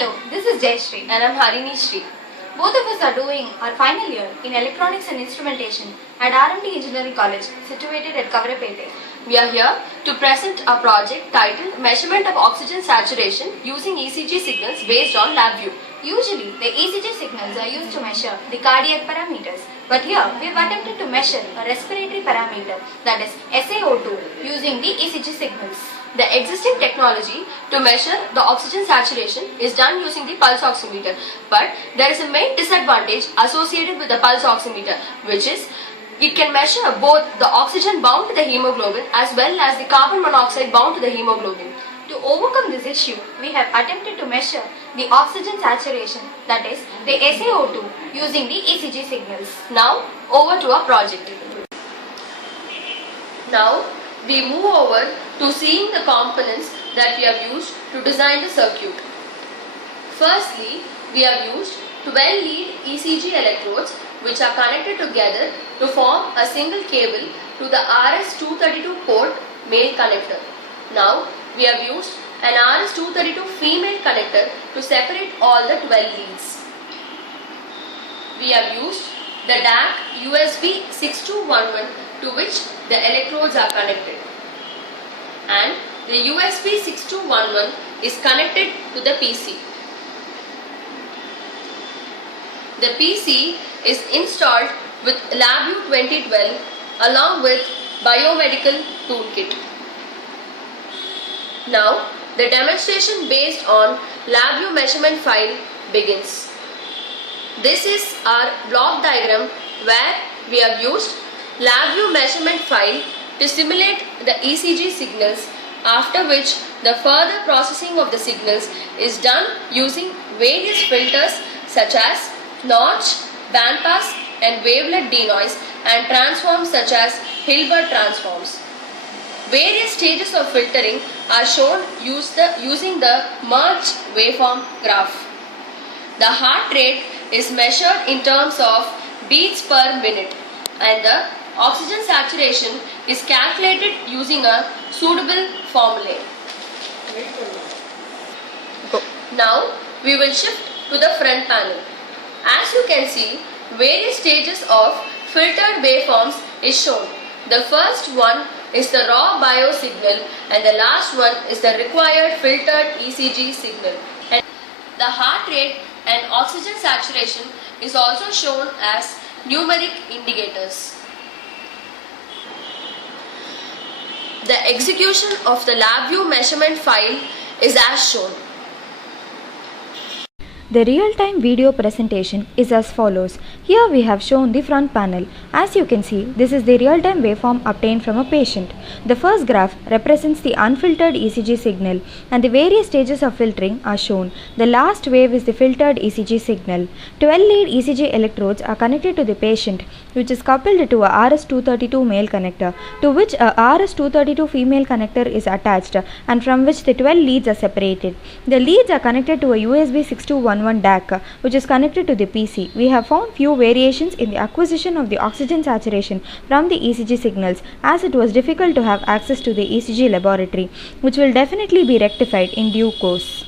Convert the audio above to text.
Hello, this is S.Jayashree and I'm Harrini Sree. Both of us are doing our final year in Electronics and Instrumentation at RMD Engineering College, situated at Kavarapete. We are here to present a project titled Measurement of Oxygen Saturation using ECG signals based on LabVIEW. Usually, the ECG signals are used to measure the cardiac parameters, but here we have attempted to measure a respiratory parameter, that is SaO2, using the ECG signals. The existing technology to measure the oxygen saturation is done using the pulse oximeter, but there is a main disadvantage associated with the pulse oximeter, which is it can measure both the oxygen bound to the hemoglobin as well as the carbon monoxide bound to the hemoglobin. To overcome this issue, we have attempted to measure the oxygen saturation, that is the SaO2, using the ECG signals. Now over to our project. Now we move over to seeing the components that we have used to design the circuit. Firstly, we have used 12 lead ECG electrodes which are connected together to form a single cable to the RS-232 port male connector. Now we have used an RS-232 female connector to separate all the 12 leads. We have used the DAC USB 6211 to which the electrodes are connected, and the USB 6211 is connected to the PC. The PC is installed with LabVIEW 2012 along with biomedical toolkit. Now the demonstration based on LabVIEW measurement file begins. This is our block diagram where we have used LabVIEW measurement file to simulate the ECG signals, after which the further processing of the signals is done using various filters such as notch, bandpass and wavelet denoise, and transforms such as Hilbert transforms. Various stages of filtering are shown using the merged waveform graph. The heart rate is measured in terms of beats per minute, and the oxygen saturation is calculated using a suitable formula. Now we will shift to the front panel. As you can see, various stages of filtered waveforms is shown. The first one is the raw bio signal and the last one is the required filtered ECG signal. And the heart rate and oxygen saturation is also shown as numeric indicators. The execution of the LabVIEW measurement file is as shown. The real-time video presentation is as follows. Here we have shown the front panel. As you can see, this is the real-time waveform obtained from a patient. The first graph represents the unfiltered ECG signal and the various stages of filtering are shown. The last wave is the filtered ECG signal. 12 lead ECG electrodes are connected to the patient, which is coupled to a RS-232 male connector, to which a RS-232 female connector is attached, and from which the 12 leads are separated. The leads are connected to a USB 6211 DAC, which is connected to the PC. We have found few variations in the acquisition of the oxygen saturation from the ECG signals, as it was difficult to have access to the ECG laboratory, which will definitely be rectified in due course.